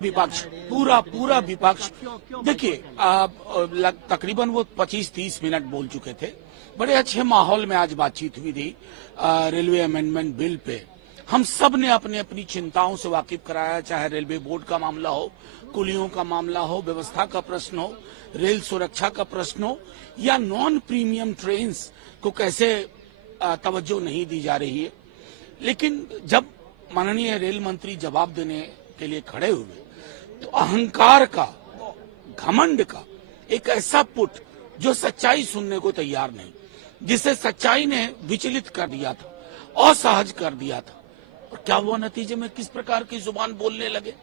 विपक्ष पूरा पूरा विपक्ष देखिए तकरीबन वो 25-30 मिनट बोल चुके थे। बड़े अच्छे माहौल में आज बातचीत हुई थी रेलवे अमेंडमेंट बिल पे। हम सब ने अपनी अपनी चिंताओं से वाकिफ कराया, चाहे रेलवे बोर्ड का मामला हो, कुलियों का मामला हो, व्यवस्था का प्रश्न हो, रेल सुरक्षा का प्रश्न हो या नॉन प्रीमियम ट्रेन्स को कैसे तवज्जो नहीं दी जा रही है। लेकिन जब माननीय रेल मंत्री जवाब देने के लिए खड़े हुए तो अहंकार का, घमंड का एक ऐसा पुट जो सच्चाई सुनने को तैयार नहीं, जिसे सच्चाई ने विचलित कर दिया था, असहज कर दिया था। और क्या वो नतीजे में किस प्रकार की जुबान बोलने लगे।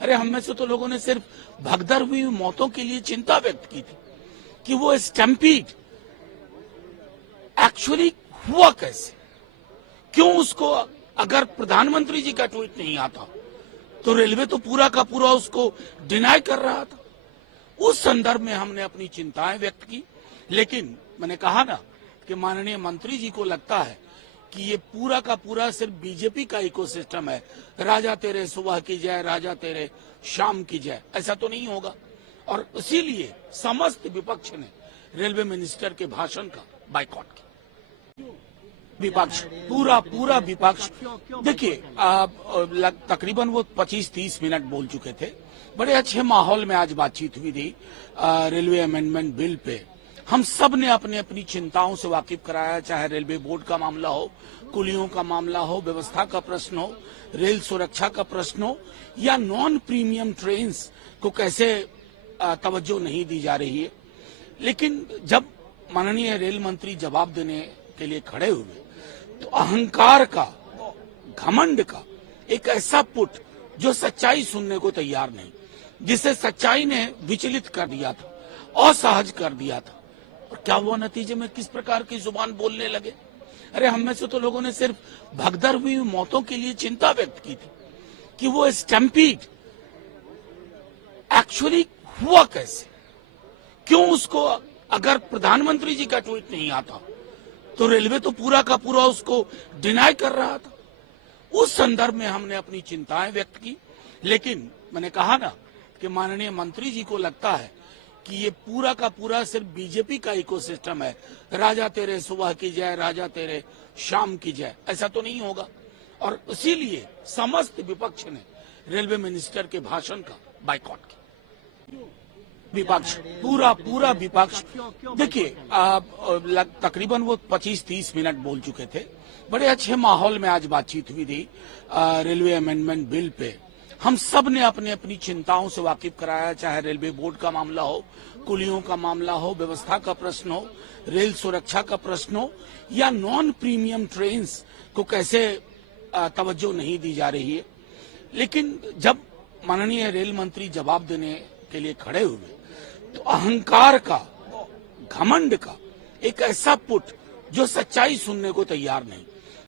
अरे हम में से तो लोगों ने सिर्फ भगदड़ हुई मौतों के लिए चिंता व्यक्त की थी कि वो स्टैम्पीड एक्चुअली हुआ कैसे, क्यों उसको, अगर प्रधानमंत्री जी का ट्वीट नहीं आता तो रेलवे तो पूरा का पूरा उसको डिनाई कर रहा था। उस संदर्भ में हमने अपनी चिंताएं व्यक्त की। लेकिन मैंने कहा ना कि माननीय मंत्री जी को लगता है कि ये पूरा का पूरा सिर्फ बीजेपी का इकोसिस्टम है, राजा तेरे सुबह की जय, राजा तेरे शाम की जय। ऐसा तो नहीं होगा। और इसीलिए समस्त विपक्ष ने रेलवे मिनिस्टर के भाषण का बाइकॉट किया। विपक्ष पूरा पूरा विपक्ष देखिए तकरीबन वो 25-30 मिनट बोल चुके थे। बड़े अच्छे माहौल में आज बातचीत हुई थी रेलवे अमेंडमेंट बिल पे। हम सब ने अपनी अपनी चिंताओं से वाकिफ कराया, चाहे रेलवे बोर्ड का मामला हो, कुलियों का मामला हो, व्यवस्था का प्रश्न हो, रेल सुरक्षा का प्रश्न हो या नॉन प्रीमियम ट्रेन्स को कैसे तवज्जो नहीं दी जा रही है। लेकिन जब माननीय रेल मंत्री जवाब देने के लिए खड़े हुए तो अहंकार का, घमंड का एक ऐसा पुट जो सच्चाई सुनने को तैयार नहीं, जिसे सच्चाई ने विचलित कर दिया था, असहज कर दिया था। और क्या वो नतीजे में किस प्रकार की जुबान बोलने लगे। अरे हम में से तो लोगों ने सिर्फ भगदड़ हुई मौतों के लिए चिंता व्यक्त की थी कि वो स्टैम्पीड एक्चुअली हुआ कैसे, क्यों उसको, अगर प्रधानमंत्री जी का ट्वीट नहीं आता तो रेलवे तो पूरा का पूरा उसको डिनाई कर रहा था। उस संदर्भ में हमने अपनी चिंताएं व्यक्त की। लेकिन मैंने कहा ना कि माननीय मंत्री जी को लगता है कि ये पूरा का पूरा सिर्फ बीजेपी का इकोसिस्टम है, राजा तेरे सुबह की जय, राजा तेरे शाम की जय। ऐसा तो नहीं होगा। और इसीलिए समस्त विपक्ष ने रेलवे मिनिस्टर के भाषण का बाइकॉट किया। विपक्ष पूरा पूरा विपक्ष देखिए तकरीबन वो 25-30 मिनट बोल चुके थे। बड़े अच्छे माहौल में आज बातचीत हुई थी रेलवे अमेंडमेंट बिल पे। हम सब ने अपनी अपनी चिंताओं से वाकिफ कराया, चाहे रेलवे बोर्ड का मामला हो, कुलियों का मामला हो, व्यवस्था का प्रश्न हो, रेल सुरक्षा का प्रश्न हो या नॉन प्रीमियम ट्रेन्स को कैसे तवज्जो नहीं दी जा रही है। लेकिन जब माननीय रेल मंत्री जवाब देने के लिए खड़े हुए तो अहंकार का, घमंड का एक ऐसा पुट जो सच्चाई सुनने को तैयार नहीं,